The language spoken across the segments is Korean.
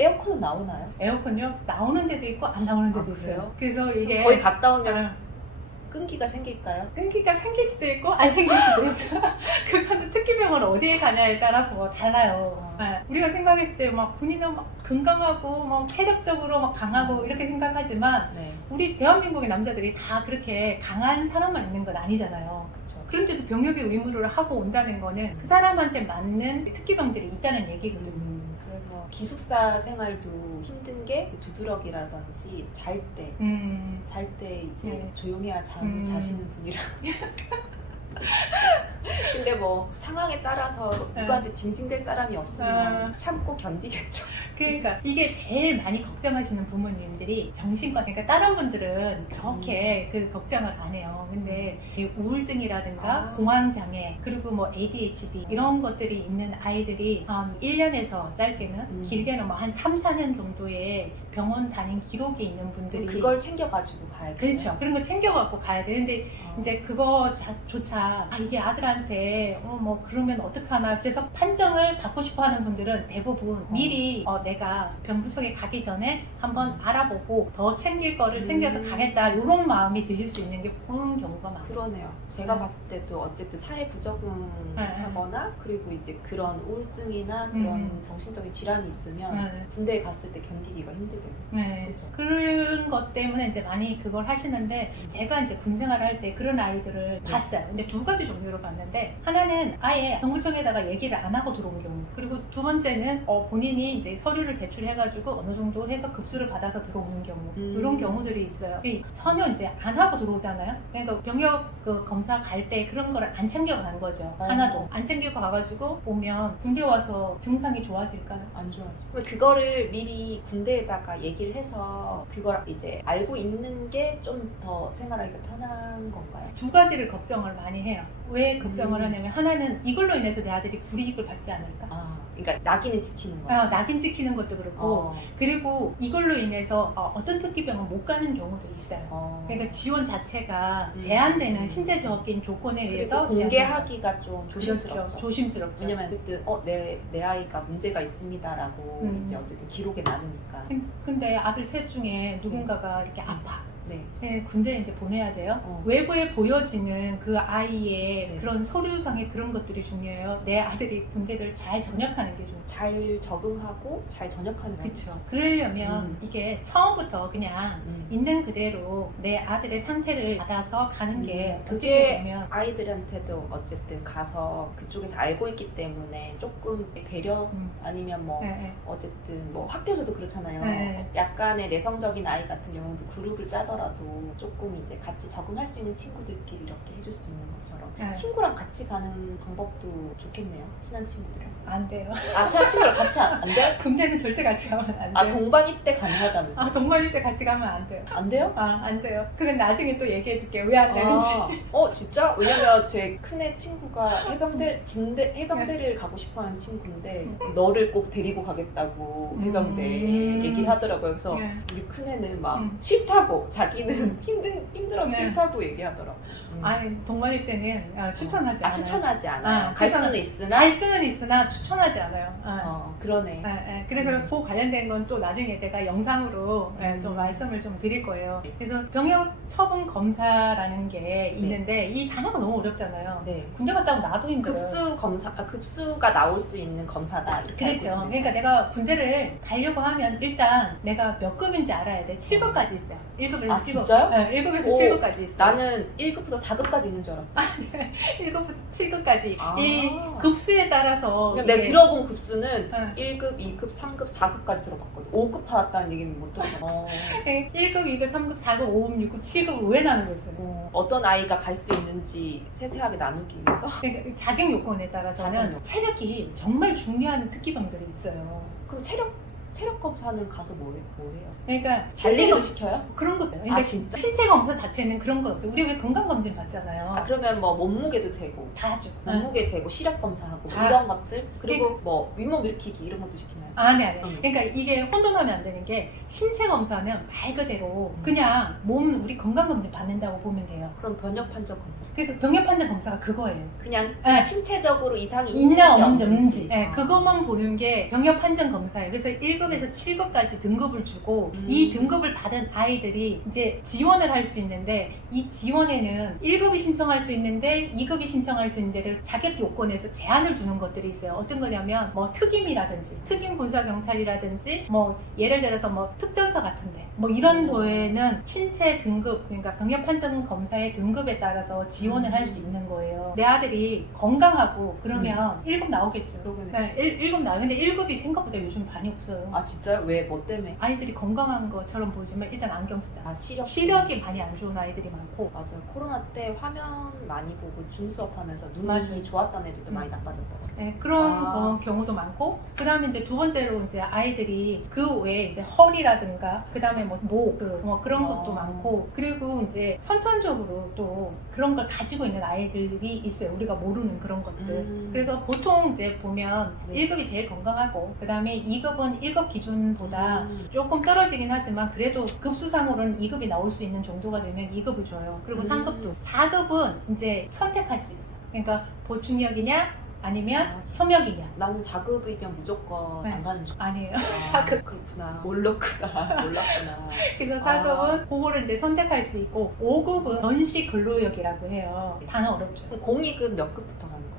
에어컨은 나오나요? 에어컨요? 나오는 데도 있고 안 나오는 데도 있어요. 그래서 이게 거의 갔다 오면 아, 끈기가 생길까요? 끈기가 생길 수도 있고 안 생길 수도 있어. 그거는 특기병원 어디에 가냐에 따라서 달라요. 우리가 생각했을 때 막 군인은 막 건강하고 막 체력적으로 막 강하고 이렇게 생각하지만 네. 우리 대한민국의 남자들이 다 그렇게 강한 사람만 있는 건 아니잖아요. 그렇죠. 그런데도 병역의 의무를 하고 온다는 거는 그 사람한테 맞는 특기병들이 있다는 얘기거든요. 그래서 기숙사 생활도 힘든 게 두드러기라든지 잘 때 이제 네. 조용해야 자시는 분이라. 근데 뭐 상황에 따라서 누구한테 징징댈 사람이 없으면 참고 견디겠죠. 그러니까 이게 제일 많이 걱정하시는 부모님들이 정신과, 그러니까 다른 분들은 그렇게 그 걱정을 안 해요. 근데 이 우울증이라든가 공황장애 그리고 뭐 ADHD 이런 것들이 있는 아이들이 한 1년에서 짧게는 길게는 뭐 한 3, 4년 정도의 병원 다닌 기록이 있는 분들이 그걸 챙겨가지고 가야 돼요. 그렇죠. 그런 거 챙겨갖고 가야 돼. 근데 이제 그거조차 이게 아들한테 뭐 그러면 어떡하나, 그래서 판정을 받고 싶어 하는 분들은 대부분 미리 내가 병부석에 가기 전에 한번 알아보고 더 챙길 거를 챙겨서 가겠다 이런 마음이 드실 수 있는 게 그런 경우가 많아요. 그러네요. 제가 봤을 때도 어쨌든 사회 부적응하거나 그리고 이제 그런 우울증이나 그런 정신적인 질환이 있으면 군대에 갔을 때 견디기가 힘들겠네요. 네. 그렇죠. 그런 것 때문에 이제 많이 그걸 하시는데, 제가 이제 군 생활을 할 때 그런 아이들을 봤어요. 근데 두 가지 종류로 봤는데, 하나는 아예 병무청에다가 얘기를 안 하고 들어온 경우, 그리고 두 번째는 본인이 이제 서류를 제출해가지고 어느 정도 해서 급수를 받아서 들어오는 경우, 이런 경우들이 있어요. 전혀 이제 안 하고 들어오잖아요. 그러니까 병역 그 검사 갈 때 그런 거를 안 챙겨간 거죠. 하나도 안 챙기고 가가지고 오면 군대 와서 증상이 좋아질까요? 안 좋아지고. 그거를 미리 군대에다가 얘기를 해서 그걸 이제 알고 있는 게 좀 더 생활하기가 편한 건가요? 두 가지를 걱정을 많이 해요. 왜 걱정을 하냐면, 하나는 이걸로 인해서 내 아들이 불이익을 받지 않을까? 그러니까 낙인을 지키는 거죠. 낙인 찍히는 것도 그렇고, 그리고 이걸로 인해서 어떤 특기병은 못 가는 경우도 있어요. 그러니까 지원 자체가 제한되는 신체적인 조건에 의해서 공개하기가 좀 조심스럽죠. 그렇죠. 조심스럽죠. 왜냐면 어쨌든 내 아이가 문제가 있습니다라고 이제 어쨌든 기록에 남으니까. 근데 아들 셋 중에 누군가가 이렇게 아파. 네. 군대에 이제 보내야 돼요. 외부에 보여지는 그 아이의 그런 서류상의 그런 것들이 중요해요. 내 아들이 군대를 잘 전역하는 게 중요해요. 잘 적응하고 잘 전역하는 거. 그렇죠. 그러려면 이게 처음부터 그냥 있는 그대로 내 아들의 상태를 받아서 가는 게 그게 어떻게 보면 아이들한테도 어쨌든 가서 그쪽에서 알고 있기 때문에 조금 배려 아니면 뭐 어쨌든 뭐 학교에서도 그렇잖아요. 약간의 내성적인 아이 같은 경우도 그룹을 짜더라도 조금 이제 같이 적응할 수 있는 친구들끼리 이렇게 해줄 수 있는 것처럼 친구랑 같이 가는 방법도 좋겠네요. 친한 친구들이랑. 안 돼요. 친한 친구랑 같이 안 돼요? 군대는 절대 같이 가면 안 돼요. 동반 입대 가능하다면서요? 동반 입대 같이 가면 안 돼요. 안 돼요? 안 돼요. 그건 나중에 또 얘기해 줄게요. 왜 안 되는지. 진짜? 왜냐면 제 큰애 친구가 해병대를 가고 싶어하는 친구인데 너를 꼭 데리고 가겠다고 해병대 얘기를 하더라고요. 그래서 우리 큰애는 막 싫다고, 자기는 힘들어서 싫다고 얘기하더라고. 아니, 동반 입대는 추천하지 않아요. 추천하지 않아요. 갈 수는 있으나 추천하지 않아요. 그러네. 그래서 그 관련된 건 또 나중에 제가 영상으로 또 말씀을 좀 드릴 거예요. 그래서 병역 처분 검사라는 게 있는데 이 단어가 너무 어렵잖아요. 군대 갔다 오면 나도 힘들어요. 급수가 나올 수 있는 검사다. 그렇죠. 그러니까 내가 군대를 가려고 하면 일단 내가 몇 급인지 알아야 돼. 7급까지 있어요. 1급에서 7급. 진짜요? 네, 1급에서 7급까지 있어요. 나는 1급부터 4급까지 있는 줄 알았어. 1급부터 7급까지. 이 급수에 따라서 내가 들어본 급수는 1급, 2급, 3급, 4급까지 들어봤거든. 5급 받았다는 얘기는 못 들어봤어. 1급, 2급, 3급, 4급, 5급, 6급, 7급을 왜 나누고 있어요? 어떤 아이가 갈 수 있는지 세세하게 나누기 위해서. 그러니까 자격 요건에 따라서는 체력이 정말 중요한 특기병들이 있어요. 그럼 체력 검사는 가서 뭐 해요? 그러니까 달리기도 시켜요? 그런 것도. 그러니까 진짜? 신체 검사 자체는 그런 거 없어요. 우리 왜 건강 검진 받잖아요. 그러면 뭐 몸무게도 재고, 다 하죠. 몸무게 재고, 시력 검사하고 이런 것들, 그리고 뭐 윗몸 일으키기 이런 것도 시키나요? 아니. 그러니까 이게 혼돈하면 안 되는 게, 신체 검사는 말 그대로 그냥 몸 우리 건강 검진 받는다고 보면 돼요. 그럼 병역 판정 검사. 그래서 병역 판정 검사가 그거예요. 그냥 신체적으로 이상이 있나 있는지 없는지. 그것만 보는 게 병역 판정 검사예요. 그래서 1급, 1급에서 7급까지 등급을 주고 이 등급을 받은 아이들이 이제 지원을 할 수 있는데 이 지원에는 1급이 신청할 수 있는데 2급이 신청할 수 있는 데를 자격 요건에서 제한을 두는 것들이 있어요. 어떤 거냐면 뭐 특임이라든지 특임 군사경찰이라든지 뭐 예를 들어서 뭐 특전사 같은데 뭐 이런 도에는 신체 등급 그러니까 병역 판정 검사의 등급에 따라서 지원을 할 수 있는 거예요. 내 아들이 건강하고 그러면 1급 나오겠죠. 그러네. 네, 1급 나오는데 1급이 생각보다 요즘 많이 없어요. 아 진짜요? 왜? 뭐 때문에? 아이들이 건강한 것처럼 보지만 일단 안경 쓰잖아. 아 시력이 많이 안 좋은 아이들이 많고. 맞아요. 코로나 때 화면 많이 보고 줌 수업하면서 눈이 맞아요. 좋았던 애들도 많이 나빠졌더라고요. 네, 그런 경우도 많고, 그 다음에 이제 두 번째로 이제 아이들이 그 외에 이제 허리라든가, 그 다음에 뭐 목, 뭐 그런 것도 많고, 그리고 이제 선천적으로 또 그런 걸 가지고 있는 아이들이 있어요. 우리가 모르는 그런 것들. 그래서 보통 이제 보면 1급이 제일 건강하고, 그 다음에 2급은 1급 기준보다 조금 떨어지긴 하지만, 그래도 급수상으로는 2급이 나올 수 있는 정도가 되면 2급을 줘요. 그리고 3급도. 4급은 이제 선택할 수 있어요. 그러니까 보충력이냐, 아니면 협력이냐. 나는 4급이면 무조건 네. 안 가는 줄. 아니에요. 아, 4급. 그렇구나. 몰랐구나. 그래서 4급은 그거를 이제 선택할 수 있고, 5급은 전시 근로역이라고 해요. 단어 어렵죠. 그럼 공익은 몇 급부터 가는 거예요?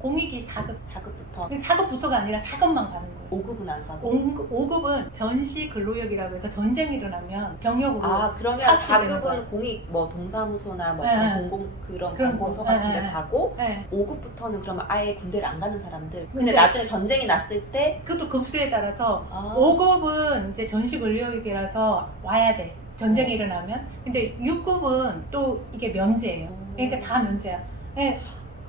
공익이 4급. 4급부터. 4급부터가 아니라 4급만 가는 거예요. 5급은 안 가고. 5급은 전시 근로역이라고 해서 전쟁이 일어나면 병역으로. 아 그러면 차출되는 거예요. 4급은 공익 뭐 동사무소나 뭐 네. 그런 그런 공공소 거. 같은 데 네. 가고 네. 5급부터는 그러면 아예 군대를 안 가는 사람들. 근데 이제- 나중에 전쟁이 났을 때 그것도 급수에 따라서 아, 5급은 이제 전시 근로역이라서 와야 돼. 전쟁이 일어나면. 근데 6급은 또 이게 면제예요. 그러니까 다 면제야. 네.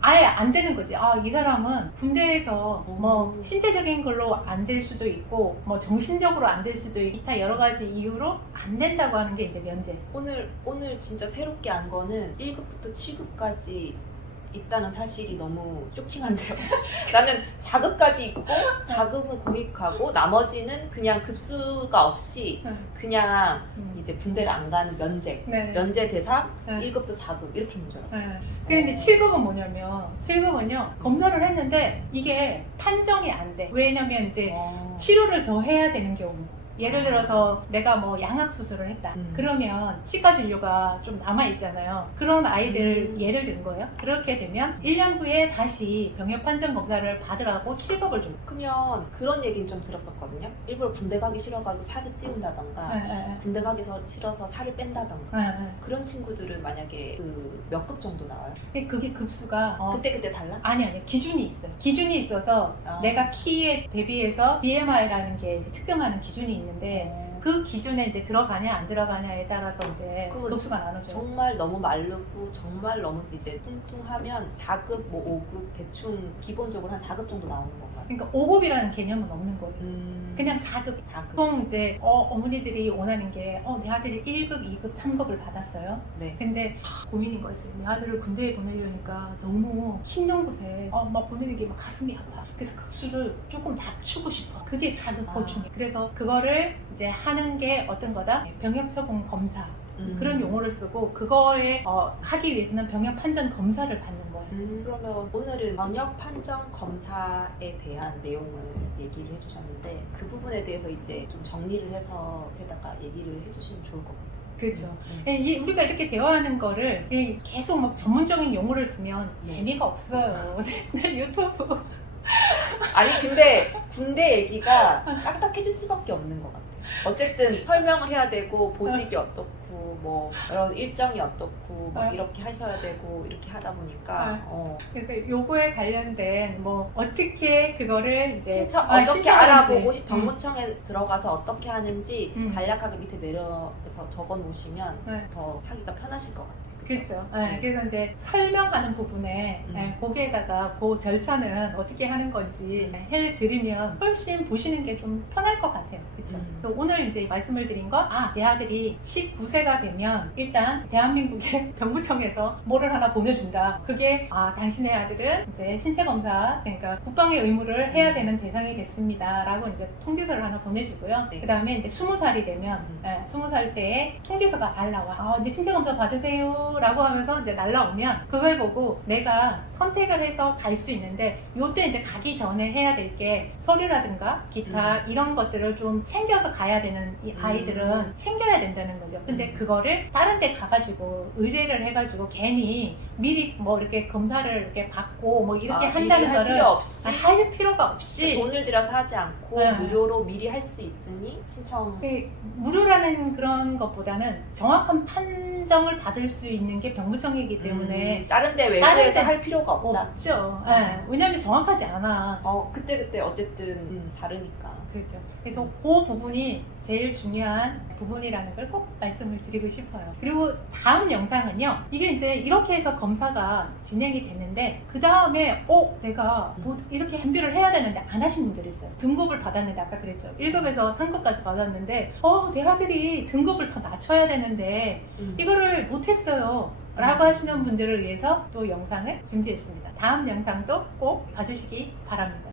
아예 안 되는 거지. 아, 이 사람은 군대에서 뭐 신체적인 걸로 안 될 수도 있고, 뭐 정신적으로 안 될 수도 있고, 기타 여러 가지 이유로 안 된다고 하는 게 이제 면제. 오늘 진짜 새롭게 안 거는 1급부터 7급까지 있다는 사실이 너무 쇼킹한데요. 나는 4급까지 있고 4급은 공익하고 나머지는 그냥 급수가 없이 그냥 이제 군대를 안 가는 면제. 네. 면제 대상 네. 1급부터 4급 이렇게 있는 줄 알았어요. 네. 그런데 7급은 뭐냐면, 7급은요, 검사를 했는데 이게 판정이 안 돼. 왜냐면 이제 치료를 더 해야 되는 경우. 예를 들어서 내가 뭐 양악 수술을 했다. 그러면 치과 진료가 좀 남아 있잖아요. 그런 아이들 예를 든 거예요. 그렇게 되면 1년 후에 다시 병역 판정 검사를 받으라고 7급을 줘요. 그러면 그런 얘기는 좀 들었었거든요. 일부러 군대 가기 싫어가지고 살을 찌운다던가 군대 가기 싫어서 살을 뺀다던가 그런 친구들은 만약에 그 몇 급 정도 나와요? 그게 급수가 그때 달라? 아니 기준이 있어요. 기준이 있어서 내가 키에 대비해서 BMI라는 게 이제 측정하는 기준이 있는데 그 기준에 이제 들어가냐 안 들어가냐에 따라서 이제 급수가 나누죠. 정말 너무 마르고 정말 너무 이제 뚱뚱하면 4급 뭐 5급 대충 기본적으로 한 4급 정도 나오는 건가요? 그러니까 5급이라는 개념은 없는 거예요. 그냥 4급. 보통 이제 어머니들이 원하는 게 내 아들이 1급, 2급, 3급을 받았어요. 네. 근데 고민인 거지. 내 아들을 군대에 보내려니까 너무 힘든 곳에 막 보내는 게 막 가슴이 아파. 그래서 급수를 조금 낮추고 싶어. 그게 4급 보충이에요. 그래서 그거를 이제 하는 게 어떤 거다? 병역처분 검사. 그런 용어를 쓰고 그거에 하기 위해서는 병역 판정 검사를 받는 거예요. 그러면 오늘은 병역 판정 검사에 대한 내용을 얘기를 해주셨는데 그 부분에 대해서 이제 좀 정리를 해서 게다가 얘기를 해주시면 좋을 것 같아요. 그렇죠. 우리가 이렇게 대화하는 거를 계속 막 전문적인 용어를 쓰면 재미가 없어요. 유튜브. 아니 근데 군대 얘기가 딱딱해질 수밖에 없는 것 같아요. 어쨌든 설명을 해야 되고 보직이 어떻고 뭐 이런 일정이 어떻고 막 이렇게 하셔야 되고 이렇게 하다 보니까 그래서 요거에 관련된 뭐 어떻게 그거를 이제 어떻게 알아보고 병무청에 들어가서 어떻게 하는지 간략하게 밑에 내려서 적어 놓으시면 더 하기가 편하실 것 같아요. 그렇죠. 그래서 이제 설명하는 부분에 거기에다가 그 절차는 어떻게 하는 건지 해드리면 훨씬 보시는 게 좀 편할 것 같아요. 그렇죠. 오늘 이제 말씀을 드린 거, 내 아들이 19세가 되면 일단 대한민국의 병무청에서 뭐를 하나 보내준다. 그게 당신의 아들은 이제 신체검사, 그러니까 국방의 의무를 해야 되는 대상이 됐습니다라고 이제 통지서를 하나 보내주고요. 네. 그 다음에 이제 20살이 되면 20살 때에 통지서가 날라와. 이제 신체검사 받으세요라고 하면서 이제 날라오면 그걸 보고 내가 선택을 해서 갈 수 있는데, 요때 이제 가기 전에 해야 될 게 서류라든가 기타 이런 것들을 좀 챙겨서 가야 되는 이 아이들은 챙겨야 된다는 거죠. 근데 그거를 다른 데 가가지고 의뢰를 해가지고 괜히 미리 뭐 이렇게 검사를 이렇게 받고 뭐 이렇게 한다는 할 거를 필요 없이 할 필요가 없이 돈을 들여서 하지 않고 네. 무료로 미리 할 수 있으니 신청. 무료라는 그런 것보다는 정확한 판정을 받을 수 있는 게 병무청이기 때문에 다른 데 외부에서 다른 데 할 필요가 없다. 없죠. 왜냐면 정확하지 않아. 그때 어쨌든 다르니까. 그렇죠. 그래서 그 부분이 제일 중요한 부분이라는 걸 꼭 말씀을 드리고 싶어요. 그리고 다음 영상은요, 이게 이제 이렇게 해서 검사가 진행이 됐는데 그 다음에 내가 뭐 이렇게 준비를 해야 되는데 안 하신 분들이 있어요. 등급을 받았는데, 아까 그랬죠, 1급에서 3급까지 받았는데 내 아들이 등급을 더 낮춰야 되는데 이거를 못했어요 라고 하시는 분들을 위해서 또 영상을 준비했습니다. 다음 영상도 꼭 봐주시기 바랍니다.